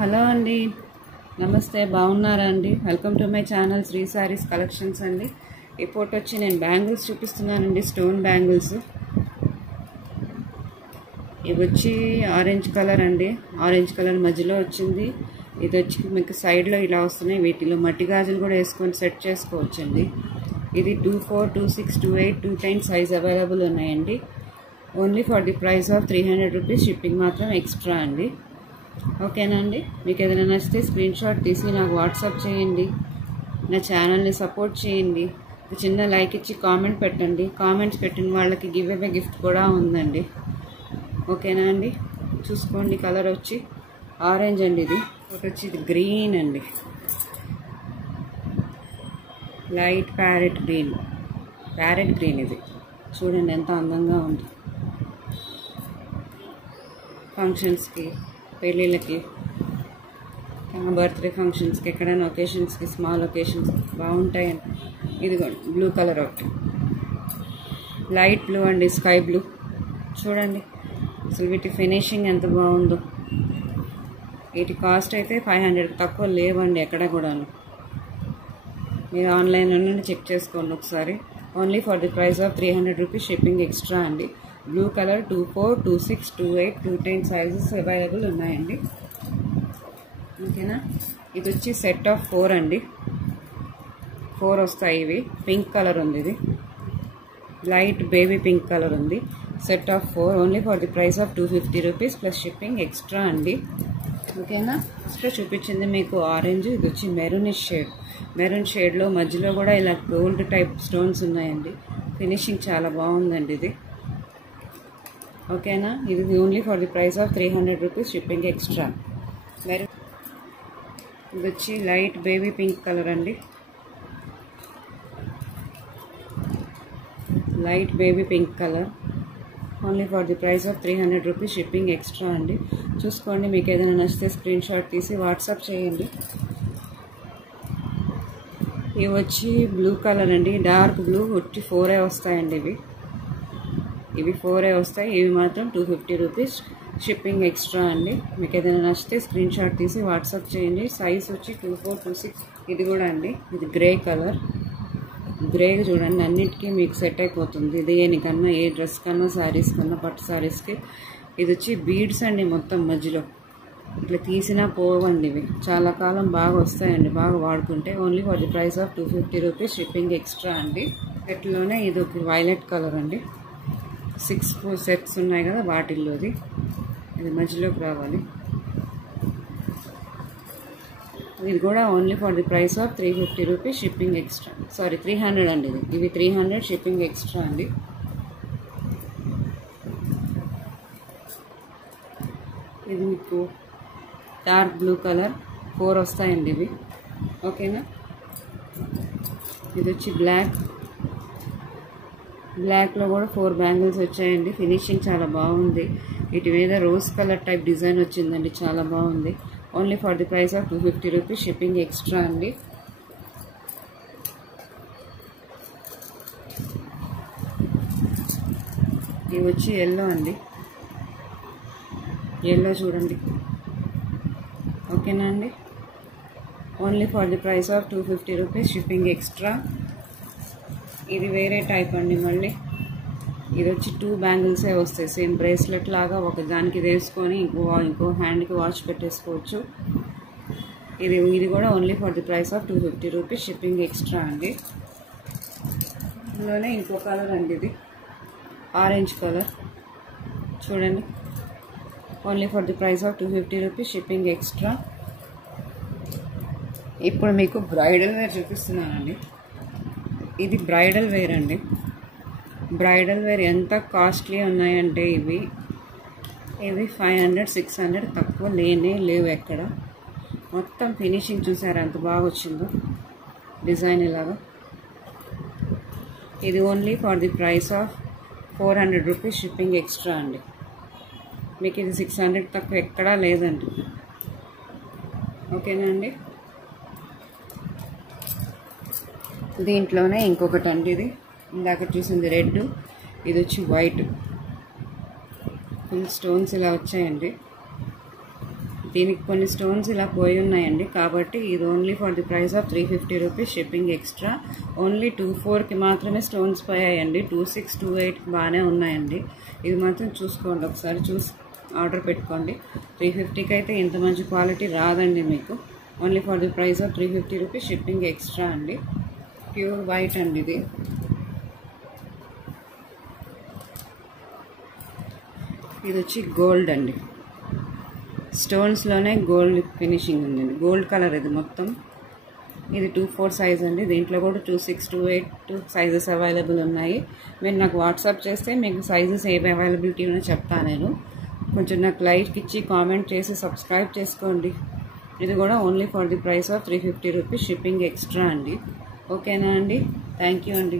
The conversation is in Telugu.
హలో అండి, నమస్తే. బాగున్నారా అండి? Welcome to my channel Sri sarees collections అండి. ఈ ఫోటో వచ్చి నేను బ్యాంగిల్స్ చూపిస్తున్నానండి, స్టోన్ బ్యాంగిల్స్. ఇవి వచ్చి ఆరెంజ్ కలర్ అండి, ఆరెంజ్ కలర్ మధ్యలో వచ్చింది. ఇది వచ్చి మీకు సైడ్లో ఇలా వస్తున్నాయి. వీటిలో మట్టి గాజులు కూడా వేసుకొని సెట్ చేసుకోవచ్చండి. ఇది 24, 26, 28, 210 సైజ్ అవైలబుల్ ఉన్నాయండి. Only for the price of 300 rupees. Shipping మాత్రం ఎక్స్ట్రా అండి. ఓకేనా అండి? మీకు ఏదైనా నచ్చితే స్క్రీన్ షాట్ తీసి నాకు వాట్సాప్ చేయండి. నా ఛానల్ని సపోర్ట్ చేయండి. చిన్న లైక్ ఇచ్చి కామెంట్ పెట్టండి. కామెంట్స్ పెట్టిన వాళ్ళకి గివ్ అవే గిఫ్ట్ కూడా ఉందండి. ఓకేనా అండి? చూసుకోండి. కలర్ వచ్చి ఆరెంజ్ అండి. ఇది ఒకటి వచ్చి ఇది గ్రీన్ అండి, light parrot green. Parrot green ఇది చూడండి ఎంత అందంగా ఉంది. ఫంక్షన్స్కి, పెళ్ళిళ్ళకి, బర్త్డే ఫంక్షన్స్కి, ఎక్కడైనా ఒకేషన్స్కి, స్మాల్ ఒకేషన్స్కి బాగుంటాయండి. ఇది బ్లూ కలర్ ఒకటి, లైట్ బ్లూ అండి, స్కై బ్లూ. చూడండి అసలు వీటి ఫినిషింగ్ ఎంత బాగుందో. వీటి కాస్ట్ అయితే 500 తక్కువ లేవండి ఎక్కడ కూడాను. మీరు ఆన్లైన్లో నుండి చెక్ చేసుకోండి ఒకసారి. Only for the price of 300 rupees. Shipping extra అండి. బ్లూ కలర్ 24, 26, 28, 210 సైజెస్ అవైలబుల్ ఉన్నాయండి. ఓకేనా? ఇది వచ్చి సెట్ ఆఫ్ 4 అండి. 4 వస్తాయి ఇవి. పింక్ కలర్ ఉంది, ఇది లైట్ బేబీ పింక్ కలర్ ఉంది. Set of 4 only for the price of 250 rupees plus shipping extra అండి. ఓకేనా? ఫస్ట్ చూపించింది మీకు ఆరెంజ్. ఇది వచ్చి మెరూనిష్ షేడ్. మెరూన్ షేడ్లో మధ్యలో కూడా ఇలా గోల్డ్ టైప్ స్టోన్స్ ఉన్నాయండి. ఫినిషింగ్ చాలా బాగుందండి ఇది. ఓకేనా? ఇది only for the price of 300 rupees. Shipping extra. Maroon ఇది వచ్చి లైట్ బేబీ పింక్ కలర్ అండి, light baby pink colour. Only for the price of 300 rupees. Shipping extra అండి. చూసుకోండి. మీకు ఏదైనా నచ్చితే స్క్రీన్ షాట్ తీసి వాట్సాప్ చేయండి. ఇవి వచ్చి బ్లూ కలర్ అండి, డార్క్ బ్లూ. వచ్చి 4 వస్తాయండి. ఇవి 4 వస్తాయి. ఇవి మాత్రం 250 రూపీస్. షిప్పింగ్ ఎక్స్ట్రా అండి. మీకు ఏదైనా నచ్చితే స్క్రీన్ షాట్ తీసి వాట్సాప్ చేయండి. సైజ్ వచ్చి 24, 26. ఇది కూడా అండి, ఇది గ్రే కలర్. గ్రే చూడండి అన్నిటికీ మీకు సెట్ అయిపోతుంది. ఇది దేనికన్నా, ఏ డ్రెస్ కన్నా, శారీస్ కన్నా, పట్టు శారీస్కి. ఇది వచ్చి బీడ్స్ అండి, మొత్తం మధ్యలో ఇట్లా తీసినా పోవండి. ఇవి చాలా కాలం బాగా వస్తాయండి, బాగా వాడుకుంటే. Only for the price of 250 rupees. Shipping extra అండి. సెట్లోనే ఇది ఒక వైలెట్ కలర్ అండి. 6 సెట్స్ ఉన్నాయి కదా, వాటిల్లోది ఇది మధ్యలోకి రావాలి. ఇది కూడా only for the price of 350 rupees. Shipping extra. Sorry 300 అండి. ఇవి 300. షిప్పింగ్ ఎక్స్ట్రా అండి. ఇది మీకు డార్క్ బ్లూ కలర్. 4 వస్తాయండి ఇవి. ఓకేనా? ఇది వచ్చి బ్లాక్. బ్లాక్లో కూడా 4 బ్యాంగిల్స్ వచ్చాయండి. ఫినిషింగ్ చాలా బాగుంది. వీటి మీద రోజ్ కలర్ టైప్ డిజైన్ వచ్చిందండి, చాలా బాగుంది. Only for the price of 250 rupees. Shipping extra అండి. ఇవి వచ్చి ఎల్లో అండి, ఎల్లో చూడండి. ఓకేనా అండి? Only for the price of 250 rupees. Shipping extra. ఇది వేరే టైప్ అండి. మళ్ళీ ఇది వచ్చి 2 బ్యాంగిల్సే వస్తాయి. సేమ్ బ్రేస్లెట్ లాగా ఒక దానికి వేసుకొని ఇంకో హ్యాండ్కి వాచ్ పెట్టేసుకోవచ్చు. ఇది కూడా only for the price of 250 rupees. Shipping extra అండి. ఇందులోనే ఇంకో కలర్ అండి, ఇది ఆరెంజ్ కలర్. చూడండి. Only for the price of 250 rupees. Shipping extra. ఇప్పుడు మీకు బ్రైడల్ వేర్ చూపిస్తున్నానండి. ఇది బ్రైడల్ వేర్ అండి. బ్రైడల్ వేర్ ఎంత కాస్ట్లీ ఉన్నాయంటే ఇవి 500, 600 తక్కువ లేవు ఎక్కడ. మొత్తం ఫినిషింగ్ చూసారా ఎంత బాగా వచ్చిందో, డిజైన్ ఇలాగా. ఇది only for the price of 400 rupees. Shipping extra అండి. మీకు ఇది 600 తక్కువ ఎక్కడా లేదండి. ఓకేనా అండి? దీంట్లోనే ఇంకొకటి అండి, ఇది ఇందాక చూసింది రెడ్. ఇది వచ్చి వైట్. ఫుల్ స్టోన్స్ ఇలా వచ్చాయండి. దీనికి కొన్ని స్టోన్స్ ఇలా పోయి ఉన్నాయండి, కాబట్టి ఇది only for the price of 350 rupees shipping extra. Only 24కి మాత్రమే స్టోన్స్ పోయాయండి, 26, 28కి బాగానే ఉన్నాయండి. ఇది మాత్రం చూసుకోండి, ఒకసారి చూసి ఆర్డర్ పెట్టుకోండి. 350కి అయితే ఇంత మంచి క్వాలిటీ రాదండి మీకు. Only for the price of 350 rupees shipping extra అండి. ప్యూర్ వైట్ అండి ఇది. ఇది వచ్చి గోల్డ్ అండి, స్టోన్స్లోనే గోల్డ్ ఫినిషింగ్ ఉంది, గోల్డ్ కలర్ ఇది మొత్తం. ఇది 24 సైజ్ అండి, దీంట్లో కూడా 26, 28 సైజెస్ అవైలబుల్ ఉన్నాయి. మీరు నాకు వాట్సాప్ చేస్తే మీకు సైజెస్ ఏవి అవైలబిలిటీ ఉన్నా చెప్తాను నేను. కొంచెం నాకు లైక్ ఇచ్చి కామెంట్ చేసి సబ్స్క్రైబ్ చేసుకోండి. ఇది కూడా only for the price of 350 rupees shipping extra అండి. ఓకేనా అండి? థ్యాంక్ యూ అండి.